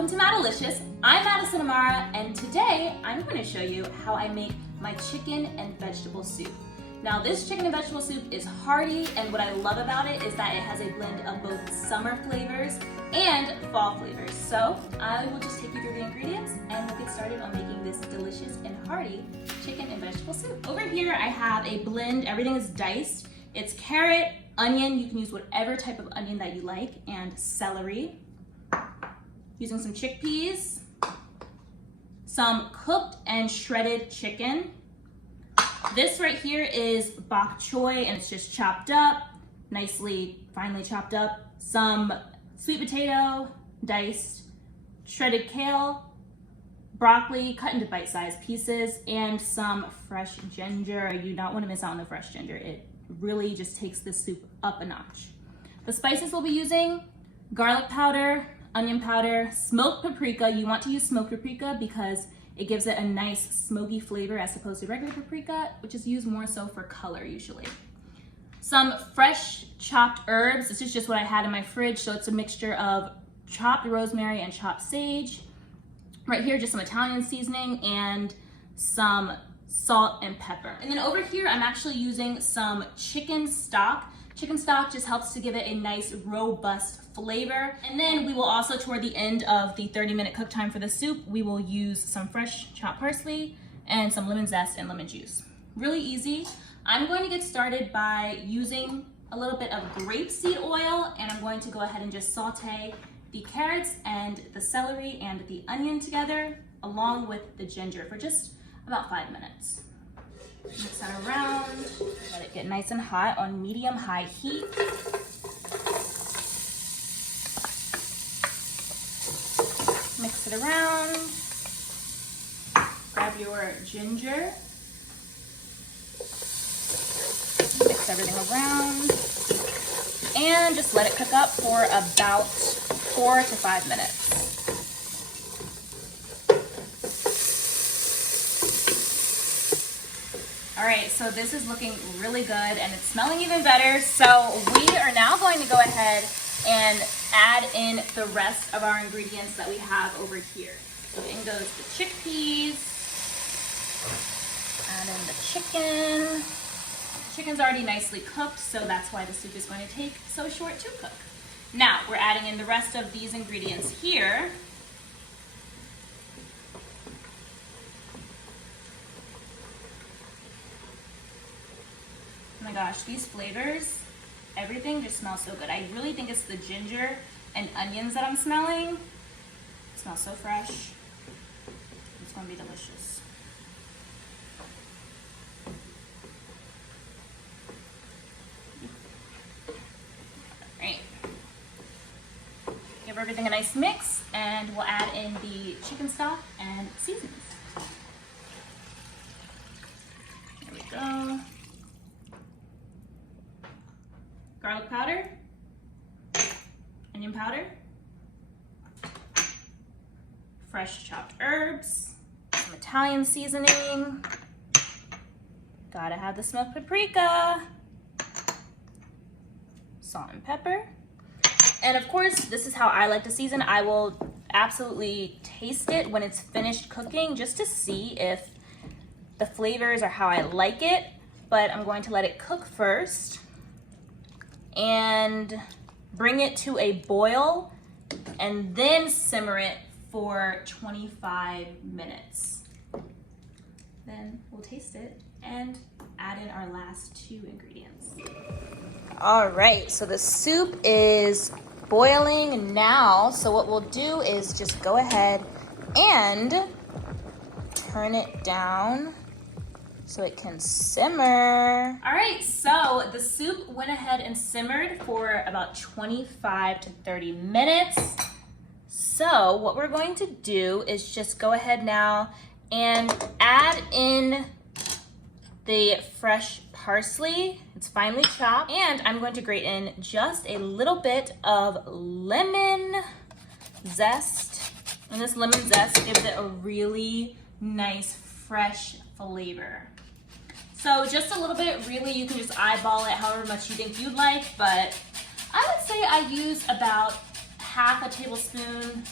welcome to MadiLicious. I'm Madison Amara, and today I'm going to show you how I make my chicken and vegetable soup. Now this chicken and vegetable soup is hearty, and what I love about it is that it has a blend of both summer flavors and fall flavors. So I will just take you through the ingredients and we'll get started on making this delicious and hearty chicken and vegetable soup. Over here I have a blend, everything is diced. It's carrot, onion, you can use whatever type of onion that you like, and celery. Using some chickpeas, some cooked and shredded chicken. This right here is bok choy, and it's just chopped up, nicely, finely chopped up. Some sweet potato, diced, shredded kale, broccoli cut into bite-sized pieces, and some fresh ginger. You don't want to miss out on the fresh ginger. It really just takes this soup up a notch. The spices we'll be using: garlic powder, onion powder, smoked paprika. You want to use smoked paprika because it gives it a nice smoky flavor as opposed to regular paprika, which is used more so for color usually. Some fresh chopped herbs. This is just what I had in my fridge, so it's a mixture of chopped rosemary and chopped sage. Right here, just some Italian seasoning and some salt and pepper. And then over here, I'm actually using some chicken stock. Chicken stock just helps to give it a nice robust flavor. And then we will also, toward the end of the 30-minute cook time for the soup, we will use some fresh chopped parsley and some lemon zest and lemon juice. Really easy. I'm going to get started by using a little bit of grapeseed oil, and I'm going to go ahead and just saute the carrots and the celery and the onion together along with the ginger for just about 5 minutes. Mix that around, let it get nice and hot on medium-high heat. Mix it around. Grab your ginger. Mix everything around. And just let it cook up for about 4 to 5 minutes. All right, so this is looking really good and it's smelling even better. So we are now going to go ahead and add in the rest of our ingredients that we have over here. So in goes the chickpeas, add in the chicken. The chicken's already nicely cooked, so that's why the soup is going to take so short to cook. Now we're adding in the rest of these ingredients here. Oh my gosh, these flavors, everything just smells so good. I really think it's the ginger and onions that I'm smelling. It smells so fresh. It's gonna be delicious. All right. Give everything a nice mix, and we'll add in the chicken stock and seasonings. There we go. Garlic powder, onion powder, fresh chopped herbs, some Italian seasoning, gotta have the smoked paprika, salt and pepper, and of course, this is how I like to season. I will absolutely taste it when it's finished cooking just to see if the flavors are how I like it, but I'm going to let it cook first and bring it to a boil and then simmer it for 25 minutes. Then we'll taste it and add in our last 2 ingredients. All right, so the soup is boiling now. So what we'll do is just go ahead and turn it down so it can simmer. All right, so the soup went ahead and simmered for about 25 to 30 minutes. So what we're going to do is just go ahead now and add in the fresh parsley. It's finely chopped, and I'm going to grate in just a little bit of lemon zest. And this lemon zest gives it a really nice fresh flavor. So just a little bit, really, you can just eyeball it however much you think you'd like, but I would say I use about half a tablespoon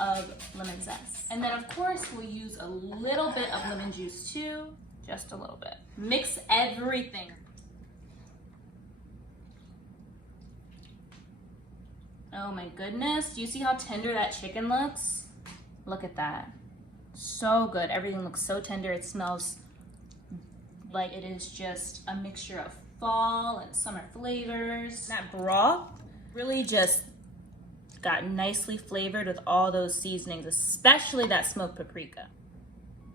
of lemon zest. And then of course we'll use a little bit of lemon juice too, just a little bit. Mix everything. Oh my goodness, do you see how tender that chicken looks? Look at that. So good, everything looks so tender. It smells like it is just a mixture of fall and summer flavors. That broth really just got nicely flavored with all those seasonings, especially that smoked paprika.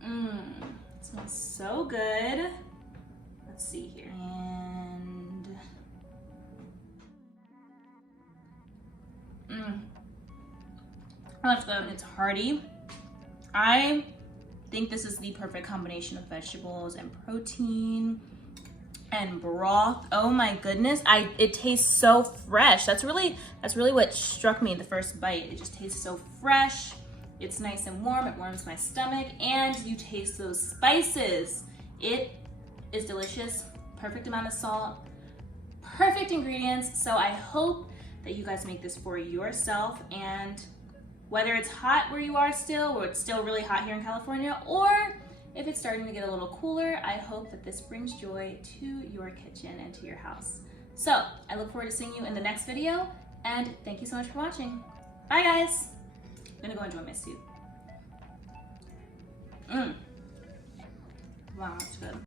It smells so good. Let's see here. That's good. It's hearty. I think this is the perfect combination of vegetables and protein and broth. Oh my goodness, it tastes so fresh. That's really what struck me the first bite. It just tastes so fresh. It's nice and warm. It warms my stomach, and you taste those spices. It is delicious. Perfect amount of salt. Perfect ingredients. So I hope that you guys make this for yourself, and whether it's hot where you are still, or it's still really hot here in California, or if it's starting to get a little cooler, I hope that this brings joy to your kitchen and to your house. So I look forward to seeing you in the next video, and thank you so much for watching. Bye guys. I'm gonna go enjoy my soup. Wow, that's good.